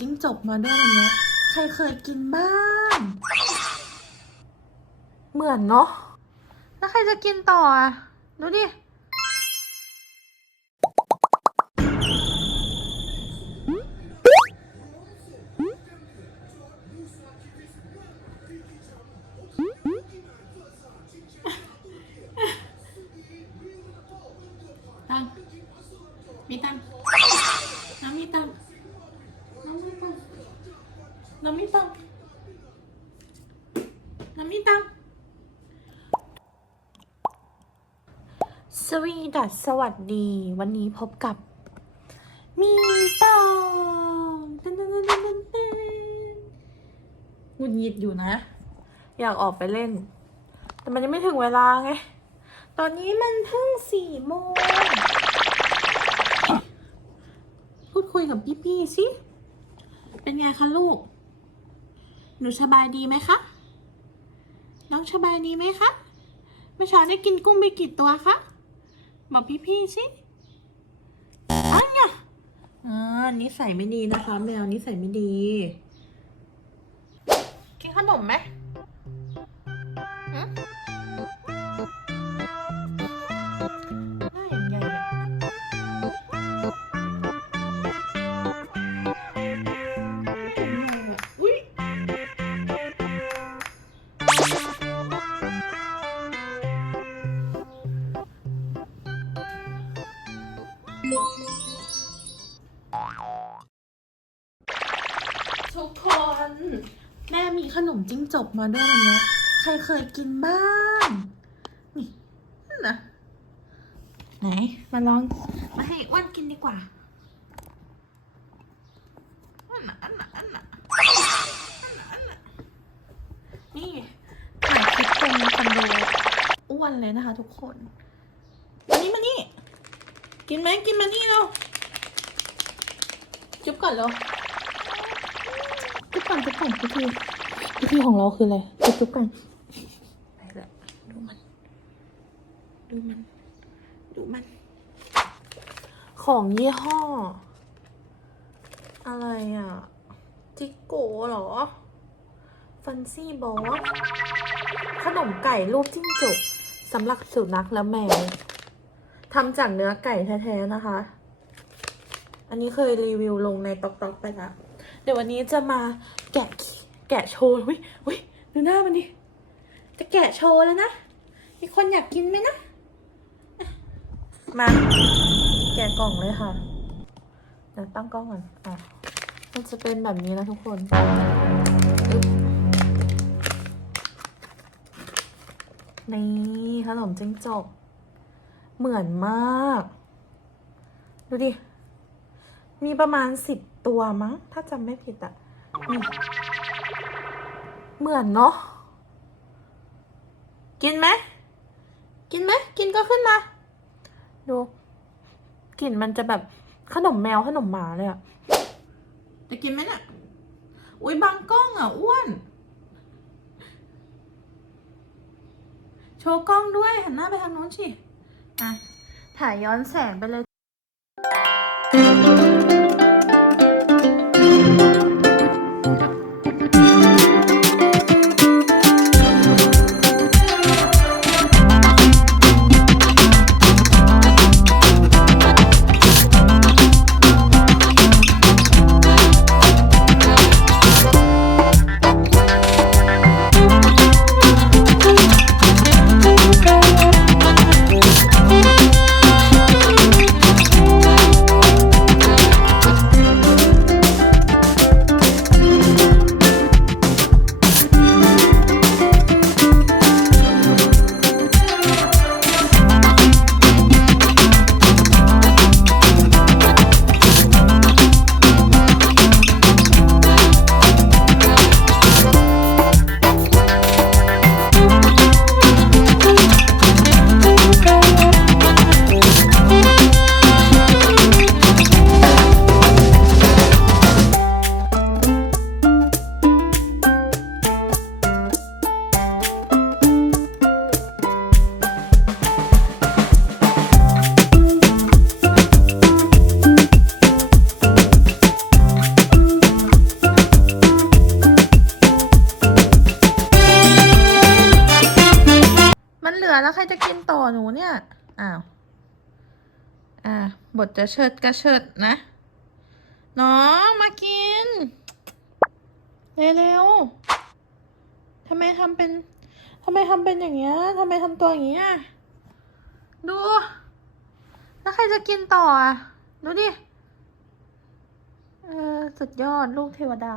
จิ้งจกมาด้วยวันเนี้ยใครเคยกินบ้าง เหมือนเนาะ แล้วใครจะกินต่ออะ ดูดิ น้ำมีตังสวีดัสสวัสดี วันนี้พบกับ มีตังตันตันตันตันตันตันหงุดหงิดอยู่นะ อยากออกไปเล่น แต่มันยังไม่ถึงเวลาไง ตอนนี้มันเพิ่งสี่โมง พูดคุยกับพี่ๆสิ เป็นไงคะลูก หนูสบายดีไหมคะ น้องสบายดีไหมคะเมื่อเช้าได้กินกุ้งไปกี่ตัวคะ บอกพี่ๆสิอันเนี่ยอ่านิสัยไม่ดีนะคะ แมวนิสัยไม่ดี กินขนมไหม แม่มีขนมจิ้งจกมาด้วยวันนี้ใครเคยกินบ้าง นี่นั่นนะไหน มาลอง มาให้อ้วนกินดีกว่าอันน่ะอันน่ะอันน่ะอันน่ะอันน่ะนี่ถ่ายคลิปตรงคอนโดอ้วนเลยนะคะทุกคนมานี่มานี่ กินไหมกินมานี่เร็วจุ๊บก่อนเร็ว อนจุ๊บก่อนพิธีพิธีของเราคืออะไรจุ๊บจุ๊บก่อนไปละดูมัน ดูมัน ดูมัน ของยี่ห้อ อะไรอะ จิโกเหรอ ฟันซี่บอสขนมไก่รูปจิ้งจกสำหรับสุนัขและแมวทำจากเนื้อไก่แท้ๆนะคะ อันนี้เคยรีวิวลงในต๊อกต๊อกไปแล้วเดี๋ยววันนี้จะมา แกะแกะโชว์วิวิดูหน้ามันดิ จะแกะโชว์แล้วนะ มีคนอยากกินไหมนะ มา แกะกล่องเลยค่ะเดี๋ยวตั้งกล้องก่อนอะมันจะเป็นแบบนี้นะทุกคนนี่ขนมจิ้งจก เหมือนมาก ดูดิ มีประมาณสิบตัวมั้ง ถ้าจำไม่ผิดอะ เหมือนเนาะ กินไหม กินไหม กินก็ขึ้นมา ดู กลิ่นมันจะแบบขนมแมวขนมหมาเลยอะจะกินไหมเนี่ยอุ้ยบางกล้องอะ อ้วน โชว์กล้องด้วยหันหน้าไปทางโน้นสิอะถ่ายย้อนแสงไปเลย อะบทจะเชิดก็เชิดนะ น้องมากิน เร็วๆทำไมทำเป็นทำไมทำเป็นอย่างเงี้ยทำไมทำตัวอย่างเงี้ยดู แล้วใครจะกินต่ออะ ดูดิ เออ สุดยอดลูกเทวดา